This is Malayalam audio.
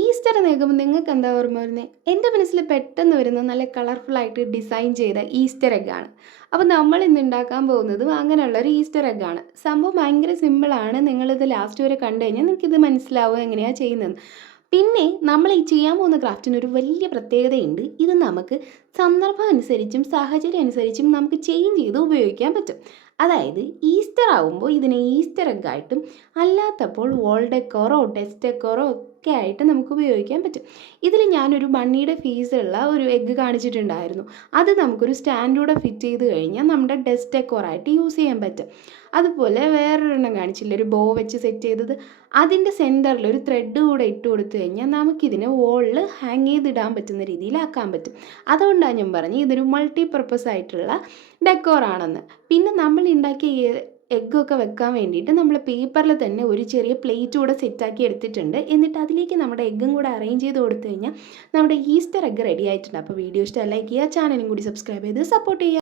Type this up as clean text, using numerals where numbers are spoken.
ഈസ്റ്റർ എന്ന് കേൾക്കുമ്പോൾ നിങ്ങൾക്ക് എന്താ ഓർമ്മ വരുന്നത്? എൻ്റെ മനസ്സിൽ പെട്ടെന്ന് വരുന്നത് നല്ല കളർഫുള്ളായിട്ട് ഡിസൈൻ ചെയ്ത ഈസ്റ്റർ എഗ്ഗാണ്. അപ്പോൾ നമ്മൾ ഇന്ന് ഉണ്ടാക്കാൻ പോകുന്നതും അങ്ങനെയുള്ളൊരു ഈസ്റ്റർ എഗ്ഗാണ്. സംഭവം ഭയങ്കര സിമ്പിളാണ്. നിങ്ങളിത് ലാസ്റ്റ് വരെ കണ്ടു കഴിഞ്ഞാൽ നിങ്ങൾക്കിത് മനസ്സിലാവും എങ്ങനെയാണ് ചെയ്യുന്നതെന്ന്. പിന്നെ നമ്മൾ ഈ ചെയ്യാൻ പോകുന്ന ക്രാഫ്റ്റിന് ഒരു വലിയ പ്രത്യേകതയുണ്ട്. ഇത് നമുക്ക് സന്ദർഭം അനുസരിച്ചും സാഹചര്യം അനുസരിച്ചും നമുക്ക് ചേഞ്ച് ചെയ്ത് ഉപയോഗിക്കാൻ പറ്റും. അതായത് ഈസ്റ്റർ ആകുമ്പോൾ ഇതിനെ ഈസ്റ്റർ എഗ്ഗായിട്ടും അല്ലാത്തപ്പോൾ വോൾ ഡെക്കോറോ ടെസ്റ്റ് ഡെക്കോറോ ഒക്കെ ആയിട്ട് നമുക്ക് ഉപയോഗിക്കാൻ പറ്റും. ഇതിൽ ഞാനൊരു ബണ്ണിയുടെ ഫീസുള്ള ഒരു എഗ്ഗ് കാണിച്ചിട്ടുണ്ടായിരുന്നു. അത് നമുക്കൊരു സ്റ്റാൻഡൂടെ ഫിറ്റ് ചെയ്ത് കഴിഞ്ഞാൽ നമ്മുടെ ഡെസ്ക് ഡെക്കോറായിട്ട് യൂസ് ചെയ്യാൻ പറ്റും. അതുപോലെ വേറൊരെണ്ണം കാണിച്ചില്ലേ, ഒരു ബോ വെച്ച് സെറ്റ് ചെയ്തത്. അതിൻ്റെ സെൻറ്ററിൽ ഒരു ത്രെഡ് കൂടെ ഇട്ട് കൊടുത്തു കഴിഞ്ഞാൽ നമുക്കിതിനെ വോളിൽ ഹാങ് ചെയ്തിടാൻ പറ്റുന്ന രീതിയിലാക്കാൻ പറ്റും. അതുകൊണ്ടാണ് ഞാൻ പറഞ്ഞത് ഇതൊരു മൾട്ടി പർപ്പസ് ആയിട്ടുള്ള ഡെക്കോറാണെന്ന്. പിന്നെ നമ്മൾ ഉണ്ടാക്കിയ എഗ്ഗൊക്കെ വെക്കാൻ വേണ്ടിയിട്ട് നമ്മൾ പേപ്പറിൽ തന്നെ ഒരു ചെറിയ പ്ലേറ്റ് കൂടെ സെറ്റാക്കി എടുത്തിട്ടുണ്ട്. എന്നിട്ട് അതിലേക്ക് നമ്മുടെ എഗ്ഗും കൂടെ അറേഞ്ച് ചെയ്ത് കൊടുത്തു കഴിഞ്ഞാൽ നമ്മുടെ ഈസ്റ്റർ എഗ്ഗ് റെഡി ആയിട്ടുണ്ട്. അപ്പോൾ വീഡിയോ ഇഷ്ടം ലൈക്ക് ചെയ്യുക, ചാനലും കൂടി സബ്സ്ക്രൈബ് ചെയ്ത് സപ്പോർട്ട് ചെയ്യുക.